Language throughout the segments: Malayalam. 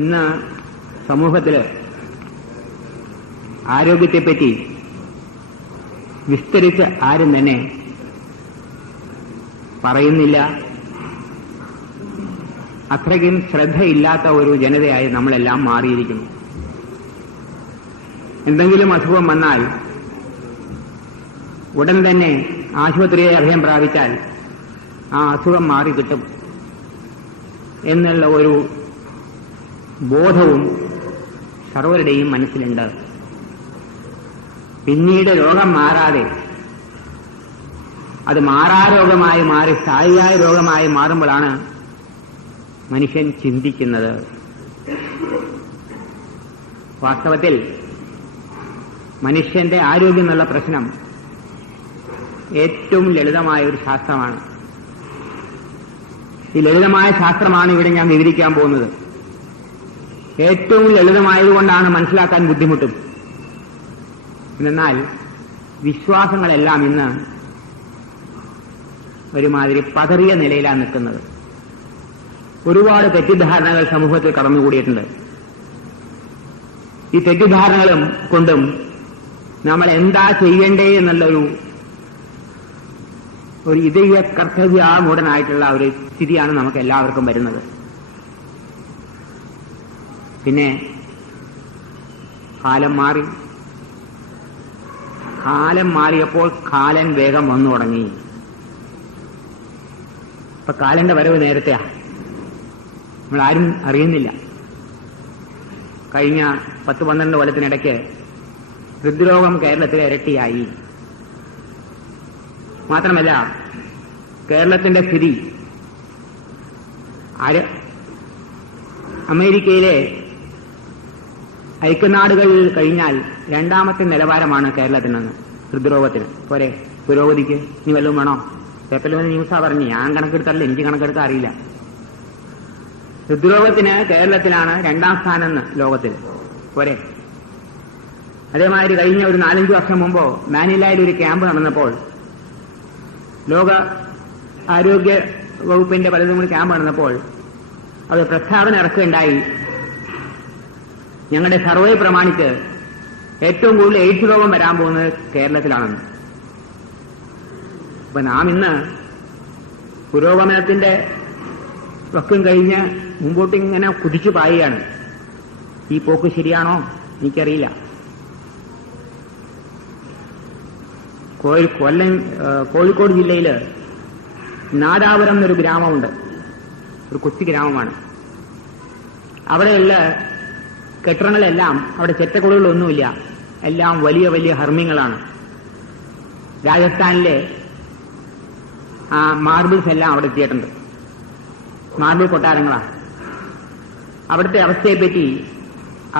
ഇന്ന് സമൂഹത്തിൽ ആരോഗ്യത്തെപ്പറ്റി വിസ്തരിച്ച് ആരും തന്നെ പറയുന്നില്ല. അത്രയ്ക്കും ശ്രദ്ധയില്ലാത്ത ഒരു ജനതയായി നമ്മളെല്ലാം മാറിയിരിക്കുന്നു. എന്തെങ്കിലും അസുഖം വന്നാൽ ഉടൻ തന്നെ ആശുപത്രിയെ അഭയം പ്രാപിച്ചാൽ ആ അസുഖം മാറിക്കിട്ടും എന്നുള്ള ഒരു ബോധവും സർവരുടെയും മനസ്സിലുണ്ട്. പിന്നീട് രോഗം മാറാതെ അത് മാറാരോഗമായി മാറി സ്ഥായിയായ രോഗമായി മാറുമ്പോഴാണ് മനുഷ്യൻ ചിന്തിക്കുന്നത്. വാസ്തവത്തിൽ മനുഷ്യന്റെ ആരോഗ്യം എന്നുള്ള പ്രശ്നം ഏറ്റവും ലളിതമായ ഒരു ശാസ്ത്രമാണ്. ഈ ലളിതമായ ശാസ്ത്രമാണ് ഇവിടെ ഞാൻ വിവരിക്കാൻ പോകുന്നത്. ഏറ്റവും ലളിതമായതുകൊണ്ടാണ് മനസ്സിലാക്കാൻ ബുദ്ധിമുട്ടും. എന്നാൽ വിശ്വാസങ്ങളെല്ലാം ഇന്ന് ഒരുമാതിരി പതറിയ നിലയിലാണ് നിൽക്കുന്നത്. ഒരുപാട് തെറ്റിദ്ധാരണകൾ സമൂഹത്തിൽ കടന്നുകൂടിയിട്ടുണ്ട്. ഈ തെറ്റിദ്ധാരണകളും കൊണ്ടും നമ്മൾ എന്താ ചെയ്യണ്ടേ എന്നുള്ളൊരു ഇതയ കർത്തവ്യാമൂഢനായിട്ടുള്ള ഒരു സ്ഥിതിയാണ് നമുക്ക് എല്ലാവർക്കും വരുന്നത്. പിന്നെ കാലം മാറിയപ്പോൾ കാലൻ വേഗം വന്നു തുടങ്ങി. ഇപ്പൊ കാലന്റെ വരവ് നേരത്തെയാ, നമ്മളാരും അറിയുന്നില്ല. കഴിഞ്ഞ 10-12 കൊല്ലത്തിനിടയ്ക്ക് ഹൃദ്രോഗം കേരളത്തിലെ ഇരട്ടിയായി. മാത്രമല്ല കേരളത്തിന്റെ സ്ഥിതി അമേരിക്കയിലെ ഐക്യനാടുകളിൽ കഴിഞ്ഞാൽ 2ാമത്തെ നിലവാരമാണ് കേരളത്തിനെന്ന് ഹൃദ്രോഗത്തിന്. പോരെ, പുരോഗതിക്ക് ഇനി വല്ലതും വേണോ? പേപ്പറിൽ ന്യൂസാ പറഞ്ഞു, ഞാൻ കണക്കെടുത്തല്ല, എനിക്ക് കണക്കെടുക്കാൻ അറിയില്ല. ഹൃദ്രോഗത്തിന് കേരളത്തിലാണ് 2ാം സ്ഥാനം ലോകത്തിൽ. പോരെ. അതേമാതിരി കഴിഞ്ഞ ഒരു 4-5 വർഷം മുമ്പോ മാനിലയിൽ ഒരു ക്യാമ്പ് നടന്നപ്പോൾ, ലോക ആരോഗ്യ വകുപ്പിന്റെ പലതും കൂടി ക്യാമ്പ് നടന്നപ്പോൾ അത് പ്രസ്താവന ഇറക്കുകയുണ്ടായി. ഞങ്ങളുടെ സർവേ പ്രമാണിച്ച് ഏറ്റവും കൂടുതൽ എയ്ഡ്സ് രോഗം വരാൻ പോകുന്നത് കേരളത്തിലാണെന്ന്. അപ്പൊ നാം ഇന്ന് പുരോഗമനത്തിന്റെ വക്കും കഴിഞ്ഞ് മുമ്പോട്ടിങ്ങനെ കുതിച്ചു പായുകയാണ്. ഈ പോക്ക് ശരിയാണോ എനിക്കറിയില്ല. കോഴിക്കോട് ജില്ലയിൽ നാദാപുരം എന്നൊരു ഗ്രാമമുണ്ട്. ഒരു കൊച്ചു ഗ്രാമമാണ്. അവിടെയുള്ള കെട്ടിടങ്ങളെല്ലാം, അവിടെ ചെറ്റക്കുളകളൊന്നുമില്ല, എല്ലാം വലിയ വലിയ ഹർമ്മ്യങ്ങളാണ്. രാജസ്ഥാനിലെ ആ മാർബിൾസ് എല്ലാം അവിടെ എത്തിയിട്ടുണ്ട്. മാർബിൾ കൊട്ടാരങ്ങളാണ്. അവിടുത്തെ അവസ്ഥയെപ്പറ്റി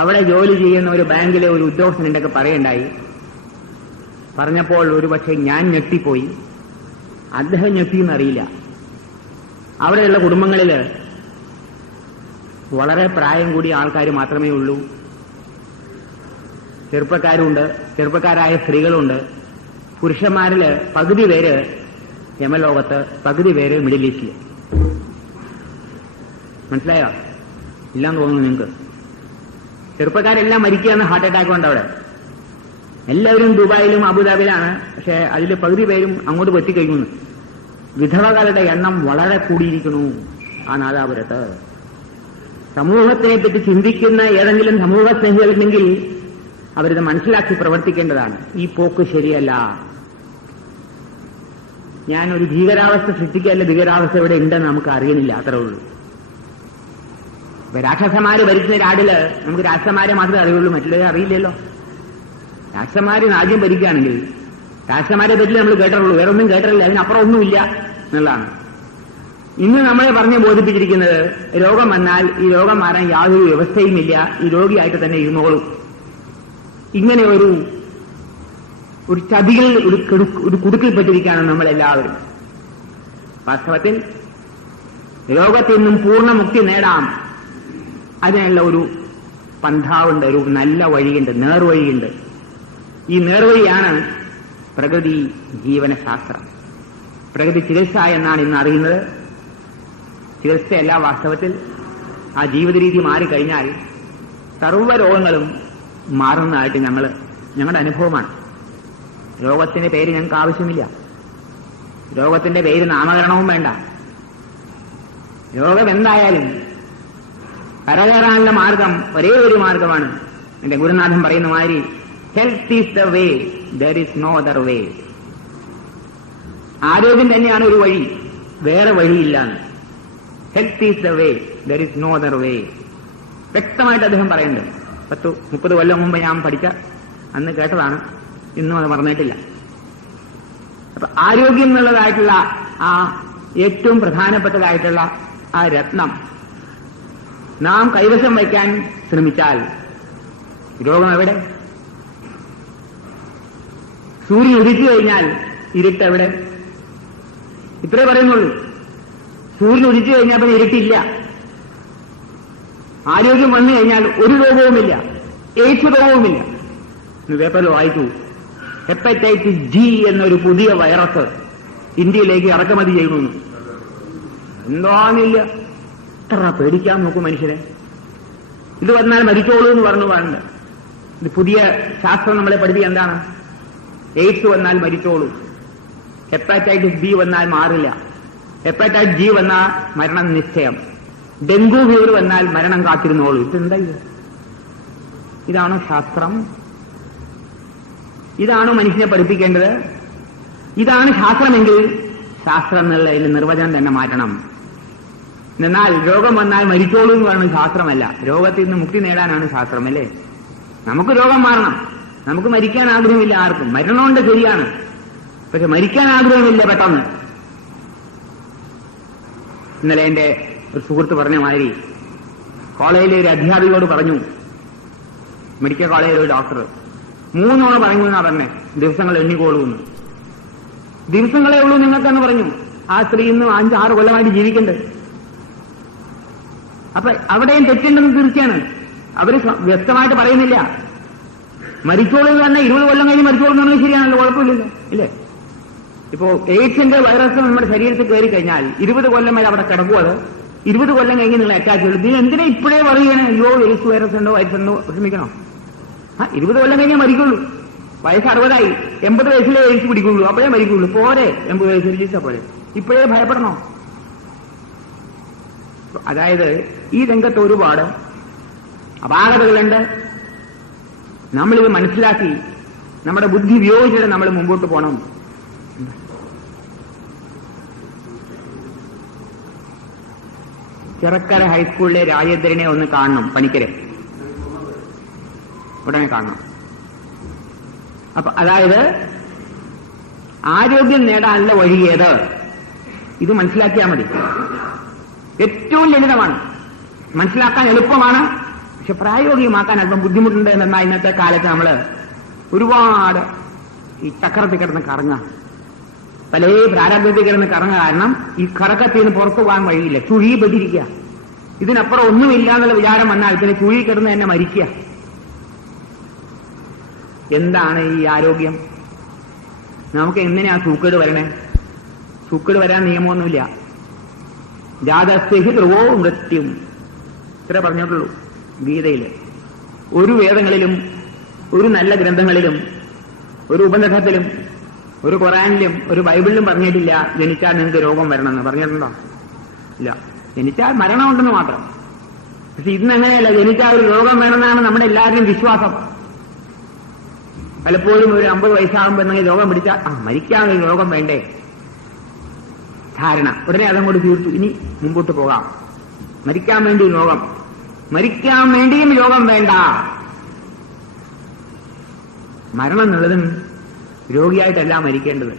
അവിടെ ജോലി ചെയ്യുന്ന ഒരു ബാങ്കിലെ ഒരു ഉദ്യോഗസ്ഥനുണ്ടൊക്കെ പറയുണ്ടായി. പറഞ്ഞപ്പോൾ ഒരുപക്ഷെ ഞാൻ ഞെട്ടിപ്പോയി, അദ്ദേഹം ഞെട്ടിയെന്നറിയില്ല. അവിടെയുള്ള കുടുംബങ്ങളിൽ വളരെ പ്രായം കൂടിയ ആൾക്കാർ മാത്രമേ ഉള്ളൂ. ചെറുപ്പക്കാരുണ്ട്, ചെറുപ്പക്കാരായ സ്ത്രീകളുണ്ട്. പുരുഷന്മാരിൽ പകുതി പേര് യമലോകത്ത്, പകുതി പേര് മിഡിൽ ഈസ്റ്റിൽ. മനസ്സിലായോ? ഇല്ലാന്ന് തോന്നുന്നു നിങ്ങൾക്ക്. ചെറുപ്പക്കാരെല്ലാം മരിക്കുകയാണ് ഹാർട്ട് അറ്റാക്ക് കൊണ്ട്. അവിടെ എല്ലാവരും ദുബായിലും അബുദാബിയിലാണ്. പക്ഷെ അതിൽ പകുതി പേരും അങ്ങോട്ട് എത്തിക്കഴിഞ്ഞു. വിധവകളുടെ എണ്ണം വളരെ കൂടിയിരിക്കുന്നു ആ നാദാപുരത്ത്. സമൂഹത്തിനെ പറ്റി ചിന്തിക്കുന്ന ഏതെങ്കിലും സമൂഹ സ്നേഹികളുണ്ടെങ്കിൽ അവരിത് മനസ്സിലാക്കി പ്രവർത്തിക്കേണ്ടതാണ്. ഈ പോക്ക് ശരിയല്ല. ഞാനൊരു ഭീകരാവസ്ഥ സൃഷ്ടിക്കല്ല, ഭീകരാവസ്ഥ ഇവിടെ ഉണ്ടെന്ന് നമുക്ക് അറിയുന്നില്ല, അത്രേ ഉള്ളൂ. രാക്ഷസന്മാര് ഭരിക്കുന്ന നാടില് നമുക്ക് രാക്ഷസന്മാരെ മാത്രമേ അറിയുള്ളൂ, മറ്റുള്ളവരെ അറിയില്ലല്ലോ. രാക്ഷസന്മാര് രാജ്യം ഭരിക്കുകയാണെങ്കിൽ രാക്ഷസന്മാരെ പറ്റി നമ്മൾ കേട്ടിട്ടുള്ളൂ, വേറെ ഒന്നും കേട്ടിട്ടില്ല, അതിനപ്പുറം ഒന്നുമില്ല എന്നുള്ളതാണ്. ഇന്ന് നമ്മളെ പറഞ്ഞ് ബോധിപ്പിച്ചിരിക്കുന്നത് രോഗം വന്നാൽ ഈ രോഗം മാറാൻ യാതൊരു വ്യവസ്ഥയുമില്ല, ഈ രോഗിയായിട്ട് തന്നെ ഇരുന്നോളും. ഇങ്ങനെ ഒരു ചതികൾ, ഒരു കുടുക്കിൽപ്പെട്ടിരിക്കുകയാണ് നമ്മളെല്ലാവരും. വാസ്തവത്തിൽ രോഗത്തിൽ നിന്നും പൂർണ്ണമുക്തി നേടാം. അതിനുള്ള ഒരു പന്ഥാവുണ്ട്, ഒരു നല്ല വഴിയുണ്ട്, നേർവഴിയുണ്ട്. ഈ നേർവഴിയാണ് പ്രകൃതി ജീവനശാസ്ത്രം. പ്രകൃതി ചികിത്സ എന്നാണ് ഇന്ന് അറിയുന്നത്. ചികിത്സയല്ല, വാസ്തവത്തിൽ ആ ജീവിത രീതി മാറിക്കഴിഞ്ഞാൽ സർവ്വരോഗങ്ങളും മാറുന്നതായിട്ട് ഞങ്ങളുടെ അനുഭവമാണ്. രോഗത്തിന്റെ പേര് ഞങ്ങൾക്ക് ആവശ്യമില്ല. രോഗത്തിന്റെ പേര് നാമകരണവും വേണ്ട. രോഗം എന്തായാലും കരകയറാനുള്ള മാർഗം ഒരേ ഒരു മാർഗമാണ്. എന്റെ ഗുരുനാഥൻ പറയുന്ന മാതിരി, health is the way, there is no other way. ആരോഗ്യം തന്നെയാണ് ഒരു വഴി, വേറെ വഴിയില്ലാന്ന്. Health is the way, there is no other way. വ്യക്തമായിട്ട് അദ്ദേഹം പറയുന്നുണ്ട്. 10-30 കൊല്ലം മുമ്പ് ഞാൻ പഠിച്ച അന്ന് കേട്ടതാണ്, ഇന്നും അത് മറന്നിട്ടില്ല. അപ്പൊ ആരോഗ്യം എന്നുള്ളതായിട്ടുള്ള ആ ഏറ്റവും പ്രധാനപ്പെട്ടതായിട്ടുള്ള ആ രത്നം നാം കൈവശം വയ്ക്കാൻ ശ്രമിച്ചാൽ രോഗം എവിടെ? സൂര്യൻ ഉദിച്ചു കഴിഞ്ഞാൽ ഇരുട്ട് എവിടെ? ഇത്രേ പറയുന്നുള്ളൂ. സൂര്യൻ ഉദിച്ചു കഴിഞ്ഞാൽ പിന്നെ ഇരുട്ടില്ല. ആരോഗ്യം വന്നു കഴിഞ്ഞാൽ ഒരു രോഗവുമില്ല, എയ്ഡ്സ് രോഗവുമില്ല. പേപ്പറിൽ വായിച്ചു, ഹെപ്പറ്റൈറ്റിസ് ജി എന്നൊരു പുതിയ വൈറസ് ഇന്ത്യയിലേക്ക് ഇറക്കുമതി ചെയ്യുന്നു. എന്താണില്ല, എത്ര പേടിക്കാൻ നോക്കും മനുഷ്യരെ. ഇത് വന്നാൽ മരിച്ചോളൂ എന്ന് പറഞ്ഞു പാടുണ്ട്. ഇത് പുതിയ ശാസ്ത്രം നമ്മളെ പഠിപ്പിക്കുക എന്താണ്? എയ്ഡ്സ് വന്നാൽ മരിച്ചോളൂ, ഹെപ്പറ്റൈറ്റിസ് ബി വന്നാൽ മാറില്ല, ഹെപ്പറ്റൈറ്റിസ് ജി വന്നാൽ മരണം നിശ്ചയം, ഡെങ്കു ഫീവർ വന്നാൽ മരണം കാത്തിരുന്നോളൂ. ഇതെന്താ ഇത്? ഇതാണോ ശാസ്ത്രം? ഇതാണോ മനുഷ്യനെ പഠിപ്പിക്കേണ്ടത്? ഇതാണ് ശാസ്ത്രമെങ്കിൽ ശാസ്ത്രം എന്നുള്ളതിന് നിർവചനം തന്നെ മാറ്റണം. എന്നാൽ രോഗം വന്നാൽ മരിച്ചോളൂ എന്ന് പറയുന്നത് ശാസ്ത്രമല്ല. രോഗത്തിൽ നിന്ന് മുക്തി നേടാനാണ് ശാസ്ത്രം, അല്ലേ? നമുക്ക് രോഗം മാറണം, നമുക്ക് മരിക്കാൻ ആഗ്രഹമില്ല ആർക്കും. മരണമുണ്ട് ശരിയാണ്, പക്ഷെ മരിക്കാൻ ആഗ്രഹമില്ല പെട്ടെന്ന്. ഇന്നലെ എന്റെ ഒരു സുഹൃത്ത് പറഞ്ഞ മാതിരി കോളേജിലെ ഒരു അധ്യാപികയോട് പറഞ്ഞു, മെഡിക്കൽ കോളേജിലെ ഒരു ഡോക്ടർ 3 തവണ പറഞ്ഞു എന്നാ പറഞ്ഞേ, ദിവസങ്ങൾ എണ്ണിക്കോളൂന്ന്. ദിവസങ്ങളേ ഉള്ളൂ നിങ്ങൾക്കെന്ന് പറഞ്ഞു. ആ സ്ത്രീ ഇന്ന് 5-6 കൊല്ലമായിട്ട് ജീവിക്കണ്ട്. അപ്പൊ അവിടെയും തെറ്റുണ്ടെന്ന് തീർച്ചയാണ്. അവര് വ്യക്തമായിട്ട് പറയുന്നില്ല. മരിച്ചോളൂ എന്ന് പറഞ്ഞാൽ 20 കൊല്ലം കഴിഞ്ഞ് മരിച്ചോളൂ എന്ന് പറഞ്ഞാൽ ശരിയാണല്ലോ, കുഴപ്പമില്ലല്ലോ, ഇല്ലേ? ഇപ്പോ എയ്ഡ്സിന്റെ വൈറസ് നമ്മുടെ ശരീരത്തിൽ കയറി കഴിഞ്ഞാൽ 20 കൊല്ലം വരെ അവിടെ കിടക്കുമത്. 20 കൊല്ലം കഴിഞ്ഞ് നിങ്ങൾ അറ്റാക്ക് ചെയ്തു. നിങ്ങൾ എന്തിനാ ഇപ്പോഴേ പറയുകയാണ് അയ്യോ എയ്ഡ്സ് വൈറസ് ഉണ്ടോ വൈറസുണ്ടോ വിഷമിക്കണോ? 20 കൊല്ലം കഴിഞ്ഞാൽ മരിക്കുള്ളൂ. വയസ്സ് 60ആയി, 80 വയസ്സിലേ എയ്ഡ്സ് പിടിക്കുള്ളൂ, അപ്പോഴേ മരിക്കുള്ളൂ. പോരെ 80 വയസ്സിൽ ചികിത്സ പോലെ. ഇപ്പോഴേ ഭയപ്പെടണോ? അതായത് ഈ രംഗത്ത് ഒരുപാട് അപാകതകളുണ്ട്. നമ്മളിത് മനസ്സിലാക്കി നമ്മുടെ ബുദ്ധി ഉപയോഗിച്ചിട്ട് നമ്മൾ മുമ്പോട്ട് പോകണം. ചിറക്കര ഹൈസ്കൂളിലെ രാജേന്ദ്രനെ ഒന്ന് കാണണം, പണിക്കരെ ഉടനെ കാണണം. അപ്പൊ അതായത് ആരോഗ്യം നേടാനുള്ള വഴിയേത്, ഇത് മനസ്സിലാക്കിയാൽ മതി. ഏറ്റവും ലളിതമാണ്, മനസ്സിലാക്കാൻ എളുപ്പമാണ്, പക്ഷെ പ്രായോഗികമാക്കാൻ അല്പം ബുദ്ധിമുട്ടുണ്ട്. എന്നാൽ ഇന്നത്തെ കാലത്ത് നമ്മൾ ഒരുപാട് ഈ ചക്രത്തിൽ കിടന്ന് കറങ്ങുക, പല പ്രാരബ്ധത്തിൽ കിടന്ന് കറങ്ങുക. കാരണം ഈ കറക്കത്തിൽ നിന്ന് പുറത്തു പോകാൻ വഴിയില്ല, ചുഴിപ്പെട്ടിരിക്കുക. ഇതിനപ്പുറം ഒന്നുമില്ല എന്നുള്ള വിചാരം വന്നാൽ പിന്നെ ചുഴി കിടന്ന് തന്നെ മരിക്കുക. എന്താണ് ഈ ആരോഗ്യം? നമുക്ക് എങ്ങനെയാ സൂക്കേട് വരണേ? സൂക്കേട് വരാൻ നിയമമൊന്നുമില്ല. ജാതസ്ഥിതി ധ്രുവോ മൃത്യും, ഇത്ര പറഞ്ഞിട്ടുള്ളൂ ഗീതയിൽ. ഒരു വേദങ്ങളിലും ഒരു നല്ല ഗ്രന്ഥങ്ങളിലും ഒരു ഉപനിഷത്തിലും ഒരു ഖുറാനിലും ഒരു ബൈബിളിലും പറഞ്ഞിട്ടില്ല ജനിച്ചാൽ നിങ്ങൾക്ക് രോഗം വരണമെന്ന്. പറഞ്ഞിട്ടുണ്ടോ? ഇല്ല. ജനിച്ചാൽ മരണമുണ്ടെന്ന് മാത്രം. പക്ഷെ ഇന്നങ്ങനെയല്ല, ജനിച്ചാൽ ഒരു രോഗം വേണമെന്നാണ് നമ്മുടെ എല്ലാവരുടെയും വിശ്വാസം. പലപ്പോഴും ഒരു 50 വയസ്സാകുമ്പോൾ എന്തെങ്കിലും രോഗം പിടിച്ചാൽ മരിക്കാൻ ഒരു രോഗം വേണ്ടേ ധാരണ. ഉടനെ അതങ്ങോട്ട് തീർത്തു, ഇനി മുമ്പോട്ട് പോകാം. മരിക്കാൻ വേണ്ടി രോഗം, മരിക്കാൻ വേണ്ടിയും രോഗം വേണ്ട. മരണം എന്നുള്ളതും രോഗിയായിട്ടല്ല മരിക്കേണ്ടത്.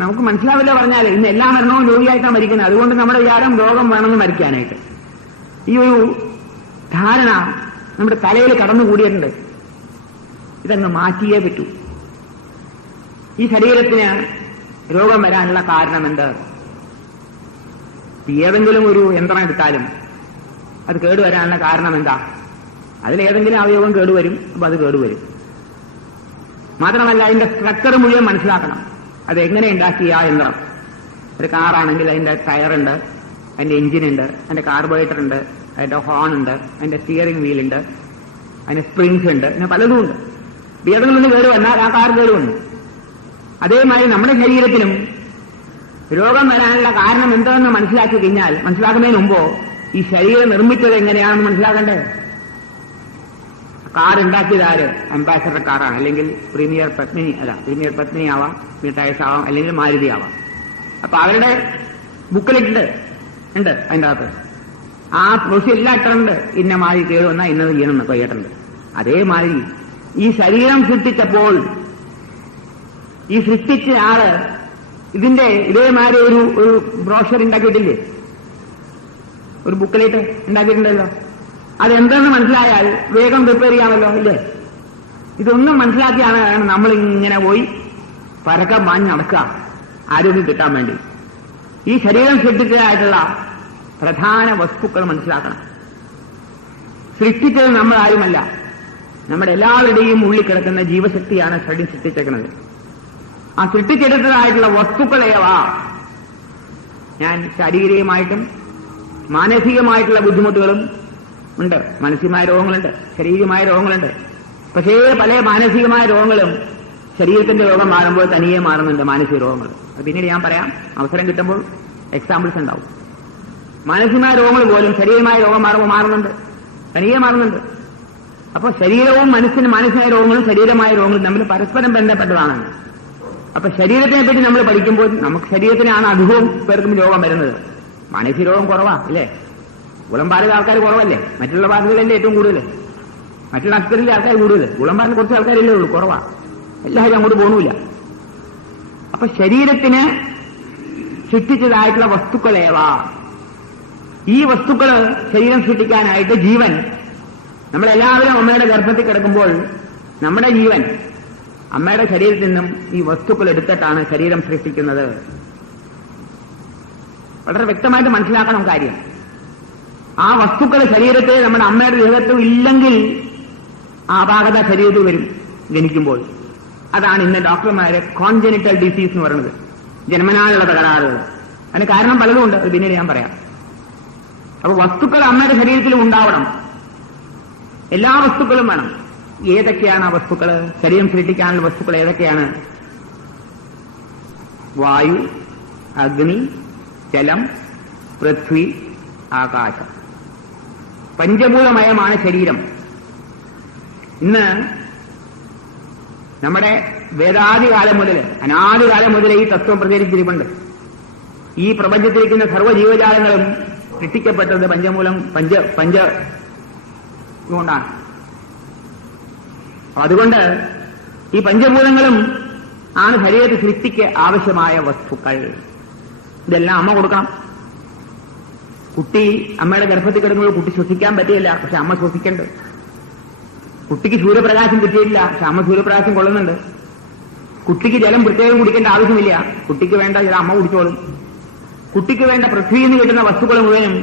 നമുക്ക് മനസ്സിലാവില്ല പറഞ്ഞാൽ ഇന്ന് എല്ലാ മരണവും രോഗിയായിട്ടാണ് മരിക്കുന്നത്. അതുകൊണ്ട് നമ്മുടെ വിചാരം രോഗം വേണമെന്ന് മരിക്കാനായിട്ട്. ഈ ഒരു ധാരണ നമ്മുടെ തലയിൽ കടന്നുകൂടിയിട്ടുണ്ട്. ഇതങ്ങ് മാറ്റിയേ പറ്റൂ. ഈ ശരീരത്തിന് രോഗം വരാനുള്ള കാരണം എന്ത്? ഏതെങ്കിലും ഒരു യന്ത്രം എടുത്താലും അത് കേടുവരാനുള്ള കാരണം എന്താ? അതിലേതെങ്കിലും അവയവം കേടുവരും, അപ്പൊ അത് കേടുവരും. മാത്രമല്ല അതിന്റെ സ്ട്രക്ചർ മുഴുവൻ മനസ്സിലാക്കണം. അത് എങ്ങനെ ഉണ്ടാക്കിയ ആ യന്ത്രം. ഒരു കാറാണെങ്കിൽ അതിന്റെ ടയറുണ്ട്, അതിന്റെ എഞ്ചിനുണ്ട്, അതിന്റെ കാർബോറേറ്റർ ഉണ്ട്, അതിന്റെ ഹോൺ ഉണ്ട്, അതിന്റെ സ്റ്റിയറിംഗ് വീലുണ്ട്, അതിന് സ്പ്രിങ്സ് ഉണ്ട്, പിന്നെ പലതും ഉണ്ട്. ഏതെങ്കിലും കേട് വന്നാൽ ആ കാർ കേട് വന്നു. അതേമാതിരി നമ്മുടെ ശരീരത്തിലും രോഗം വരാനുള്ള കാരണം എന്താണെന്ന് മനസ്സിലാക്കി കഴിഞ്ഞാൽ, മനസ്സിലാക്കുന്നതിന് മുമ്പോ ഈ ശരീരം നിർമ്മിച്ചത് എങ്ങനെയാണെന്ന് മനസ്സിലാക്കണ്ടേ? കാർ ഉണ്ടാക്കിയതാര്? അംബാസഡർ കാറാണ്, അല്ലെങ്കിൽ പ്രീമിയർ പത്മിനി ആവാം, ടയർസ് ആവാം, അല്ലെങ്കിൽ മാരുതി ആവാം. അപ്പൊ അവരുടെ ബുക്കിലിട്ടുണ്ട് ഉണ്ട് അതിൻ്റെ അകത്ത് ആ പ്രൊസീജിയർ എല്ലാം ഇട്ടുണ്ട്. ഇന്ന മാതിരി കേട് വന്നാൽ ഇന്നത് ചെയ്യണമെന്ന് കേട്ടിട്ടുണ്ട്. അതേമാതിരി ഈ ശരീരം സൃഷ്ടിച്ചപ്പോൾ ഈ സൃഷ്ടിച്ച ആള് ഇതിന്റെ ഇതേമാതിരി ഒരു ബ്രോഷർ ഉണ്ടാക്കിയിട്ടില്ലേ, ഒരു ബുക്കിലേറ്റ് ഉണ്ടാക്കിയിട്ടുണ്ടല്ലോ. അതെന്തെന്ന് മനസ്സിലായാൽ വേഗം പ്രിപ്പയർ ചെയ്യാമല്ലോ, ഇല്ലേ? ഇതൊന്നും മനസ്സിലാക്കിയാണ് നമ്മളിങ്ങനെ പോയി പരക്കം മാഞ്ഞ് നടക്കുക ആരോഗ്യം കിട്ടാൻ വേണ്ടി. ഈ ശരീരം സൃഷ്ടിച്ചതായിട്ടുള്ള പ്രധാന വസ്തുക്കൾ മനസ്സിലാക്കണം. സൃഷ്ടിച്ചത് നമ്മൾ ആരുമല്ല, നമ്മുടെ എല്ലാവരുടെയും ഉള്ളിൽ കിടക്കുന്ന ജീവശക്തിയാണ് ശരീരം സൃഷ്ടിച്ചേക്കുന്നത്. ആ സൃഷ്ടിച്ചെടുത്തതായിട്ടുള്ള വസ്തുക്കളേവാ ഞാൻ ശാരീരികമായിട്ടും മാനസികമായിട്ടുള്ള ബുദ്ധിമുട്ടുകളും ഉണ്ട്. മാനസികമായ രോഗങ്ങളുണ്ട്, ശാരീരികമായ രോഗങ്ങളുണ്ട്. പക്ഷേ പല മാനസികമായ രോഗങ്ങളും ശരീരത്തിന്റെ രോഗം മാറുമ്പോൾ തനിയെ മാറുന്നുണ്ട്, മാനസിക രോഗങ്ങൾ. അത് പിന്നീട് ഞാൻ പറയാം, അവസരം കിട്ടുമ്പോൾ എക്സാമ്പിൾസ് ഉണ്ടാവും. മാനസികമായ രോഗങ്ങൾ പോലും ശരീരമായ രോഗം മാറുമ്പോൾ മാറുന്നുണ്ട്, തനിയെ മാറുന്നുണ്ട്. അപ്പൊ ശരീരവും മാനസികമായ രോഗങ്ങളും ശരീരമായ രോഗങ്ങളും തമ്മിൽ പരസ്പരം ബന്ധപ്പെട്ടതാണ്. അപ്പൊ ശരീരത്തിനെ പറ്റി നമ്മൾ പഠിക്കുമ്പോൾ നമുക്ക് ശരീരത്തിനാണ് അധികവും പേർക്കും രോഗം വരുന്നത്. മാനസിക രോഗം കുറവാ, ഇല്ലേ? ഉളമ്പാറിലെ ആൾക്കാർ കുറവല്ലേ? മറ്റുള്ള ഭാഷകളിലല്ലേ ഏറ്റവും കൂടുതൽ, മറ്റുള്ള ആശുപത്രിയിലെ ആൾക്കാർ കൂടുതൽ. ഉളമ്പാറിന് കുറച്ച് ആൾക്കാരില്ലേ ഉള്ളൂ, കുറവാ. എല്ലാവരും അങ്ങോട്ട് പോകണമില്ല. അപ്പൊ ശരീരത്തിന് സൃഷ്ടിച്ചതായിട്ടുള്ള വസ്തുക്കളേവാ. ഈ വസ്തുക്കള് ശരീരം സൃഷ്ടിക്കാനായിട്ട് ജീവൻ, നമ്മളെല്ലാവരും അമ്മയുടെ ഗർഭത്തിൽ കിടക്കുമ്പോൾ നമ്മുടെ ജീവൻ അമ്മയുടെ ശരീരത്തിൽ നിന്നും ഈ വസ്തുക്കൾ എടുത്തിട്ടാണ് ശരീരം സൃഷ്ടിക്കുന്നത്. വളരെ വ്യക്തമായിട്ട് മനസ്സിലാക്കണം കാര്യം. ആ വസ്തുക്കൾ ശരീരത്തിൽ നമ്മുടെ അമ്മയുടെ ദേഹത്തും ഇല്ലെങ്കിൽ ആ അപാകത ശരീരത്തിൽ വരും ജനിക്കുമ്പോൾ. അതാണ് ഇന്ന് ഡോക്ടർമാരെ കോൺജനിറ്റൽ ഡിസീസ് എന്ന് പറയുന്നത്, ജന്മനാളുള്ള തകരാറുകൾ. അതിന് കാരണം പലതും ഉണ്ട്, അത് പിന്നീട് ഞാൻ പറയാം. അപ്പൊ വസ്തുക്കൾ അമ്മയുടെ ശരീരത്തിലും ഉണ്ടാവണം, എല്ലാ വസ്തുക്കളും വേണം. ഏതൊക്കെയാണ് ആ വസ്തുക്കൾ? ശരീരം സൃഷ്ടിക്കാനുള്ള വസ്തുക്കൾ ഏതൊക്കെയാണ്? വായു, അഗ്നി, ജലം, പൃഥ്വി, ആകാശം. പഞ്ചഭൂതമയമാണ് ശരീരം. ഇന്ന് നമ്മുടെ വേദാദികാലം മുതൽ, അനാദികാലം മുതൽ ഈ തത്വം പ്രചരിച്ചിരിപ്പുണ്ട്. ഈ പ്രപഞ്ചത്തിലിരിക്കുന്ന സർവ്വജീവജാലങ്ങളും സൃഷ്ടിക്കപ്പെട്ടത് പഞ്ച കൊണ്ടാണ്. അതുകൊണ്ട് ഈ പഞ്ചഭൂതങ്ങളും ആണ് ശരീരത്തിൽ സൃഷ്ടിക്ക് ആവശ്യമായ വസ്തുക്കൾ. ഇതെല്ലാം അമ്മ കൊടുക്കണം. കുട്ടി അമ്മയുടെ ഗർഭത്തിൽ കിടക്കുമ്പോൾ കുട്ടി ശ്വസിക്കാൻ പറ്റിയില്ല, പക്ഷെ അമ്മ ശ്വസിക്കണ്ട്. കുട്ടിക്ക് സൂര്യപ്രകാശം കിട്ടിയിട്ടില്ല, പക്ഷെ അമ്മ സൂര്യപ്രകാശം കൊള്ളുന്നുണ്ട്. കുട്ടിക്ക് ജലം പ്രത്യേകം കുടിക്കേണ്ട ആവശ്യമില്ല, കുട്ടിക്ക് വേണ്ട ജലം അമ്മ കുടിച്ചോളും. കുട്ടിക്ക് വേണ്ട പൃഥ്വിയിൽ നിന്ന് കിട്ടുന്ന വസ്തുക്കൾ മുഴുവനും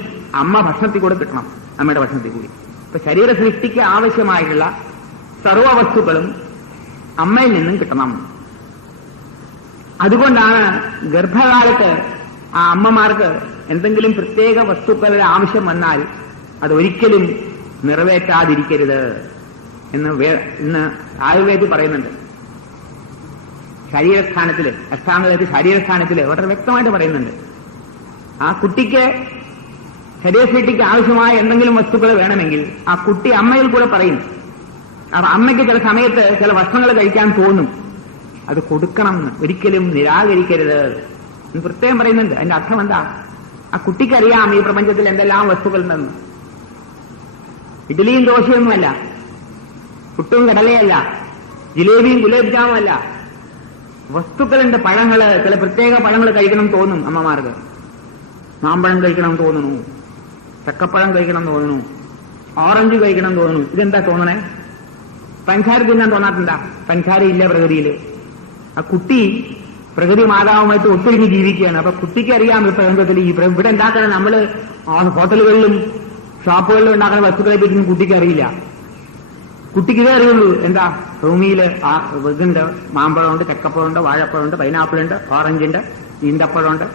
അമ്മ ഭക്ഷണത്തിൽ കൂടെ കിട്ടണം, അമ്മയുടെ ഭക്ഷണത്തിൽ കൂടി. ഇപ്പൊ ശരീര സൃഷ്ടിക്ക് ആവശ്യമായിട്ടുള്ള സർവ്വ വസ്തുക്കളും അമ്മയിൽ നിന്നും കിട്ടണം. അതുകൊണ്ടാണ് ഗർഭകാലത്ത് ആ അമ്മമാർക്ക് എന്തെങ്കിലും പ്രത്യേക വസ്തുക്കളുടെ ആവശ്യം വന്നാൽ അതൊരിക്കലും നിറവേറ്റാതിരിക്കരുത് എന്ന് ഇന്ന് ആയുർവേദത്തിൽ പറയുന്നുണ്ട്. ശരീരസ്ഥാനത്തില്, അഷ്ടാംഗത്തിൽ ശരീരസ്ഥാനത്തില് വളരെ വ്യക്തമായിട്ട് പറയുന്നുണ്ട്. ആ കുട്ടിക്ക് ശരീരസൃഷ്ടിക്ക് ആവശ്യമായ എന്തെങ്കിലും വസ്തുക്കൾ വേണമെങ്കിൽ ആ കുട്ടി അമ്മയിൽ കൂടെ പറയും. അപ്പൊ അമ്മയ്ക്ക് ചില സമയത്ത് ചില ഭക്ഷണങ്ങൾ കഴിക്കാൻ തോന്നും, അത് കൊടുക്കണം എന്ന്, ഒരിക്കലും നിരാകരിക്കരുത് എന്ന് പ്രത്യേകം പറയുന്നുണ്ട്. അതിന്റെ അർത്ഥം എന്താ? ആ കുട്ടിക്കറിയാം ഈ പ്രപഞ്ചത്തിൽ എന്തെല്ലാം വസ്തുക്കളുണ്ടെന്ന്. ഇഡ്ഡലിയും ദോശയൊന്നുമല്ല, പുട്ടും കടലയല്ല, ജിലേബിയും ഗുലാബ് ജാമുമല്ല. വസ്തുക്കളുണ്ട്, പഴങ്ങള്, ചില പ്രത്യേക പഴങ്ങൾ കഴിക്കണം തോന്നും അമ്മമാർക്ക്. മാമ്പഴം കഴിക്കണം തോന്നുന്നു, ചക്കപ്പഴം കഴിക്കണം തോന്നുന്നു, ഓറഞ്ച് കഴിക്കണം തോന്നുന്നു. ഇതെന്താ തോന്നണേ? പഞ്ചാര തിന്നാൻ തോന്നാത്തില്ല, പഞ്ചാര ഇല്ല പ്രകൃതിയിൽ. ആ കുട്ടി പ്രകൃതി മാതാവുമായിട്ട് ഒത്തൊരുങ്ങി ജീവിക്കുകയാണ്. അപ്പൊ കുട്ടിക്ക് അറിയാം ഈ പ്രപഞ്ചത്തിൽ ഇവിടെ ഉണ്ടാക്കുന്ന നമ്മള് ഹോട്ടലുകളിലും ഷോപ്പുകളിലും ഉണ്ടാക്കുന്ന വസ്തുക്കളെ പറ്റി കുട്ടിക്ക് അറിയില്ല. കുട്ടിക്ക് ഇതേ അറിയുള്ളൂ, എന്താ ഭൂമിയിൽ ഇതുണ്ട്, മാമ്പഴമുണ്ട്, ചക്കപ്പഴമുണ്ട്, വാഴപ്പഴമുണ്ട്, പൈനാപ്പിളുണ്ട്, ഓറഞ്ചുണ്ട്, ഈന്തപ്പഴമുണ്ട്,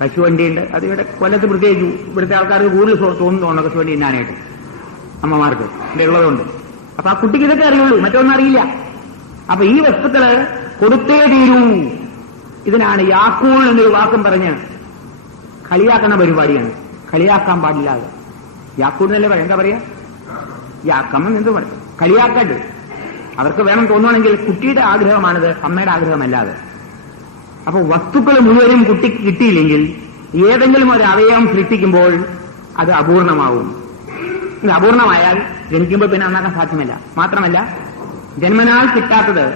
കശുവണ്ടിയുണ്ട്. അത് ഇവിടെ കൊല്ലത്ത് പ്രത്യേകിച്ച് ഇവിടുത്തെ ആൾക്കാർക്ക് കൂടുതൽ തോന്നുന്നു കശുവണ്ടി തിന്നാനായിട്ട്, അമ്മമാർക്ക് ഇവിടെ ഉള്ളതുകൊണ്ട്. അപ്പൊ ആ കുട്ടിക്ക് ഇതൊക്കെ അറിയുള്ളൂ, മറ്റൊന്നും അറിയില്ല. അപ്പൊ ഈ വസ്തുക്കള് കൊടുത്തേ തീരൂ. ഇതിനാണ് യാക്കൂൾ എന്നൊരു വാക്കും പറഞ്ഞ് കളിയാക്കുന്ന പരിപാടിയാണ്. കളിയാക്കാൻ പാടില്ലാതെ യാക്കൂൾ എന്നല്ലേ പറയാം, എന്താ പറയാ, യാക്കമ്മൻ എന്ത് പറയും, കളിയാക്കണ്ട്. അവർക്ക് വേണം തോന്നുവാണെങ്കിൽ കുട്ടിയുടെ ആഗ്രഹമാണിത്, അമ്മയുടെ ആഗ്രഹമല്ലാതെ. അപ്പൊ വസ്തുക്കൾ മുഴുവനും കുട്ടിക്ക് കിട്ടിയില്ലെങ്കിൽ ഏതെങ്കിലും ഒരു അവയവം സൃഷ്ടിക്കുമ്പോൾ അത് അപൂർണമാവും. ഇത് അപൂർണമായാൽ ജനിക്കുമ്പോൾ പിന്നെ നന്നാക്കാൻ സാധ്യമല്ല. മാത്രമല്ല ജന്മനാൽ കിട്ടാത്തത്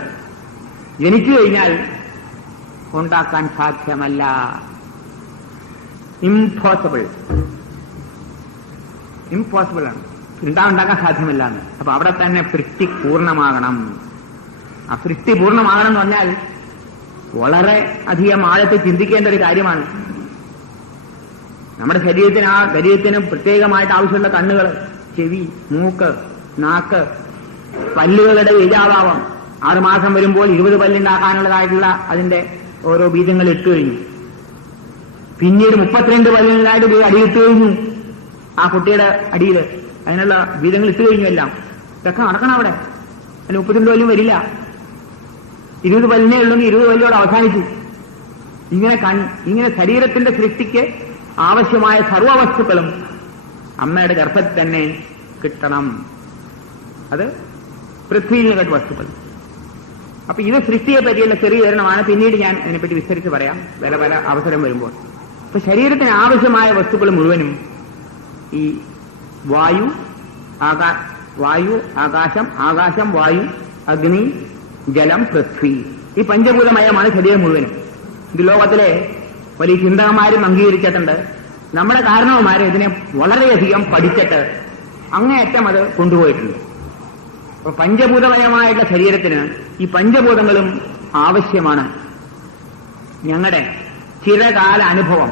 ജനിച്ചു കഴിഞ്ഞാൽ ഉണ്ടാക്കാൻ സാധ്യമല്ല. ഇംപോസിബിൾ ആണ്, ഉണ്ടാക്കാൻ സാധ്യമല്ല എന്ന്. അപ്പൊ അവിടെ തന്നെ സൃഷ്ടി പൂർണ്ണമാകണം. ആ സൃഷ്ടി പൂർണ്ണമാകണം എന്ന് പറഞ്ഞാൽ വളരെ അധികം ആഴത്തിൽ ചിന്തിക്കേണ്ട ഒരു കാര്യമാണ്. നമ്മുടെ ശരീരത്തിന് പ്രത്യേകമായിട്ട് ആവശ്യമുള്ള കണ്ണുകൾ, ചെവി, മൂക്ക്, നാക്ക്, പല്ലുകളുടെ വിജാഭാവം. 6 മാസം വരുമ്പോൾ 20 പല്ലുണ്ടാക്കാനുള്ളതായിട്ടുള്ള അതിന്റെ ഓരോ ബീജങ്ങൾ ഇട്ടു കഴിഞ്ഞു. പിന്നീട് 32 പല്ലുകളായിട്ട് അടിയിട്ട് കഴിഞ്ഞു. ആ കുട്ടിയുടെ അടിയിൽ അതിനുള്ള ബീജങ്ങൾ ഇട്ടു കഴിഞ്ഞു. എല്ലാം ഇതൊക്കെ നടക്കണം അവിടെ. അതിന് 32 പല്ലും വരില്ല. 20 പല്ലിനെ ഉള്ളെങ്കിൽ 20 പല്ലോടെ അവസാനിച്ചു. ഇങ്ങനെ ശരീരത്തിന്റെ സൃഷ്ടിക്ക് ആവശ്യമായ സർവ്വവസ്തുക്കളും അമ്മയുടെ ഗർഭത്തിൽ തന്നെ കിട്ടണം. അത് പൃഥ്വിയിൽ നിന്ന് കേട്ട വസ്തുക്കൾ. അപ്പൊ ഇത് സൃഷ്ടിയെ പറ്റിയുള്ള ചെറിയ വിവരണമാണ്. പിന്നീട് ഞാൻ അതിനെപ്പറ്റി വിസ്തരിച്ച് പറയാം പല അവസരം വരുമ്പോൾ. അപ്പൊ ശരീരത്തിന് ആവശ്യമായ വസ്തുക്കൾ മുഴുവനും ഈ വായു, ആകാശം, വായു, അഗ്നി, ജലം, പൃഥ്വി, ഈ പഞ്ചഭൂതമയമാണ് ശരീരം മുഴുവനും. ഇത് ലോകത്തിലെ വലിയ ചിന്തകന്മാരും അംഗീകരിച്ചിട്ടുണ്ട്. നമ്മുടെ കാരണവന്മാരെ ഇതിനെ വളരെയധികം പഠിച്ചിട്ട് അങ്ങേയറ്റം അത് കൊണ്ടുപോയിട്ടുണ്ട്. അപ്പൊ പഞ്ചഭൂതമയമായിട്ടുള്ള ശരീരത്തിന് ഈ പഞ്ചഭൂതങ്ങളും ആവശ്യമാണ്. ഞങ്ങളുടെ ചിരകാല അനുഭവം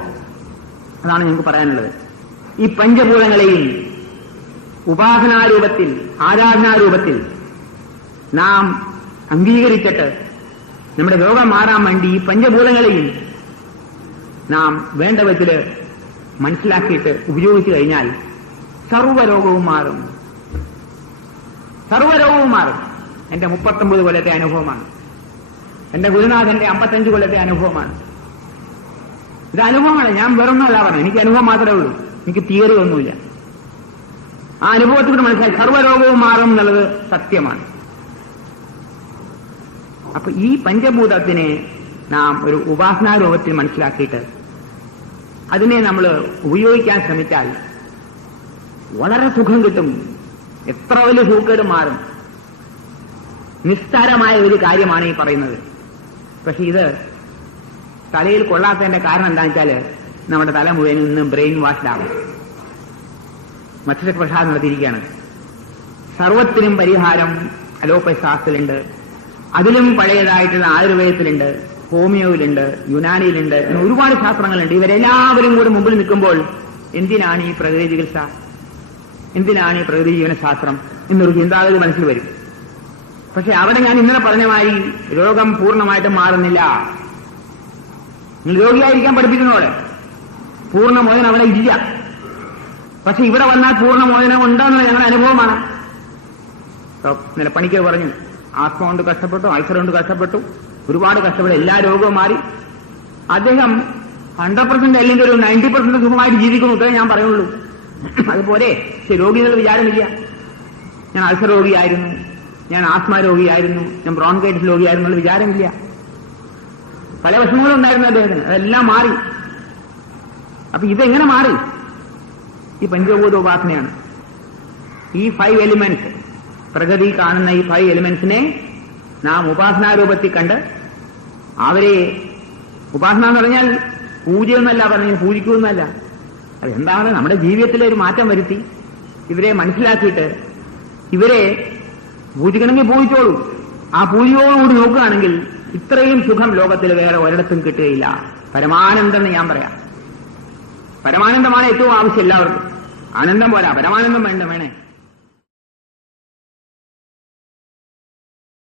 അതാണ് ഞങ്ങൾക്ക് പറയാനുള്ളത്. ഈ പഞ്ചഭൂതങ്ങളെയും ഉപാസനാരൂപത്തിൽ, ആരാധനാരൂപത്തിൽ നാം അംഗീകരിച്ചിട്ട് നമ്മുടെ രോഗം മാറാൻ വേണ്ടി ഈ പഞ്ചഭൂതങ്ങളെയും നാം വേണ്ട വിധത്തിൽ മനസ്സിലാക്കിയിട്ട് ഉപയോഗിച്ചു കഴിഞ്ഞാൽ സർവ്വരോഗവും മാറും. സർവ്വരോഗവും മാറും. എന്റെ 39 കൊല്ലത്തെ അനുഭവമാണ്. എന്റെ ഗുരുനാഥന്റെ 55 കൊല്ലത്തെ അനുഭവമാണ്. ഇത് അനുഭവമാണ്. ഞാൻ വേറൊന്നുമല്ല പറഞ്ഞു. എനിക്ക് അനുഭവം മാത്രമേ ഉള്ളൂ. എനിക്ക് തിയറി ഒന്നുമില്ല. ആ അനുഭവത്തിൽ മനസ്സിലായി സർവ്വരോഗവും മാറും എന്നുള്ളത് സത്യമാണ്. അപ്പൊ ഈ പഞ്ചഭൂതത്തിനെ നാം ഒരു ഉപാസനാരൂപത്തിൽ മനസ്സിലാക്കിയിട്ട് അതിനെ നമ്മൾ ഉപയോഗിക്കാൻ ശ്രമിച്ചാൽ വളരെ സുഖം കിട്ടും. എത്ര വലിയ സൂക്കേട് മാറും. നിസ്സാരമായ ഒരു കാര്യമാണ് ഈ പറയുന്നത്. പക്ഷെ ഇത് തലയിൽ കൊള്ളാത്തതിന്റെ കാരണം എന്താണെന്ന് വെച്ചാൽ നമ്മുടെ തല മുഴുവനും ഇന്ന് ബ്രെയിൻ വാഷ്ഡാകും. മസ്തിഷ്ക പ്രസാദം നടത്തിയിരിക്കുകയാണ്. സർവത്തിനും പരിഹാരം അലോപ്പതി ശാസ്ത്രത്തിലുണ്ട്. അതിലും പഴയതായിട്ടുള്ള ആയുർവേദത്തിലുണ്ട്, ഹോമിയോയിലുണ്ട്, യുനാനിയിലുണ്ട്, ഒരുപാട് ശാസ്ത്രങ്ങളുണ്ട്. ഇവരെല്ലാവരും കൂടി മുമ്പിൽ നിൽക്കുമ്പോൾ എന്തിനാണ് ഈ പ്രകൃതി ചികിത്സ, എന്തിനാണ് ഈ പ്രകൃതി ജീവനശാസ്ത്രം എന്നൊരു ചിന്താഗതി മനസ്സിൽ വരും. പക്ഷെ അവിടെ ഞാൻ ഇന്നലെ പറഞ്ഞ മാതിരി രോഗം പൂർണ്ണമായിട്ടും മാറുന്നില്ല. നിങ്ങൾ രോഗിയായിരിക്കാൻ പഠിപ്പിക്കുന്നതോടെ പൂർണ്ണമോചനം അവിടെ ഇല്ല. പക്ഷെ ഇവിടെ വന്നാൽ പൂർണ്ണമോചനം ഉണ്ടെന്നുള്ള ഞങ്ങളുടെ അനുഭവമാണ്. ഇന്നലെ പണിക്കർ പറഞ്ഞു, ആസ്മ കൊണ്ട് കഷ്ടപ്പെട്ടു, അൾസർ കൊണ്ട് കഷ്ടപ്പെട്ടു, ഒരുപാട് കഷ്ടപ്പെട്ടു, എല്ലാ രോഗവും മാറി. അദ്ദേഹം 100% അല്ലെങ്കിൽ ഒരു 90% സുഖമായിട്ട് ജീവിക്കുന്നു. ഇത്രേ ഞാൻ പറയുള്ളൂ. അതുപോലെ രോഗികൾ വിചാരമില്ല. ഞാൻ അൾസർ രോഗിയായിരുന്നു, ഞാൻ ആസ്മ രോഗിയായിരുന്നു, ഞാൻ ബ്രോൺകൈറ്റിസ് രോഗിയായിരുന്നു എന്നുള്ള വിചാരമില്ല. പല വിഷമങ്ങളും ഉണ്ടായിരുന്നു അദ്ദേഹത്തിന്. അതെല്ലാം മാറി. അപ്പൊ ഇതെങ്ങനെ മാറി? ഈ പഞ്ചഭൂത ഉപാസനയാണ്. ഈ 5 എലിമെന്റ്സ്, പ്രകൃതി കാണുന്ന ഈ 5 എലിമെന്റ്സിനെ നാം ഉപാസനാരൂപത്തിൽ കണ്ട് അവരെ, ഉപാസന എന്ന് പറഞ്ഞാൽ പൂജയൊന്നല്ല പറഞ്ഞാൽ, പൂജിക്കുമെന്നല്ല. അതെന്താണ്? നമ്മുടെ ജീവിതത്തിലെ ഒരു മാറ്റം വരുത്തി ഇവരെ മനസ്സിലാക്കിയിട്ട് ഇവരെ പൂജിക്കണമെങ്കിൽ പൂജിച്ചോളൂ. ആ പൂജയോടുകൂടി നോക്കുകയാണെങ്കിൽ ഇത്രയും സുഖം ലോകത്തിൽ വേറെ ഒരിടത്തും കിട്ടുകയില്ല. പരമാനന്ദം എന്ന് ഞാൻ പറയാം. പരമാനന്ദമാണ് ഏറ്റവും ആവശ്യം എല്ലാവർക്കും. ആനന്ദം പോരാ, പരമാനന്ദം വേണേ.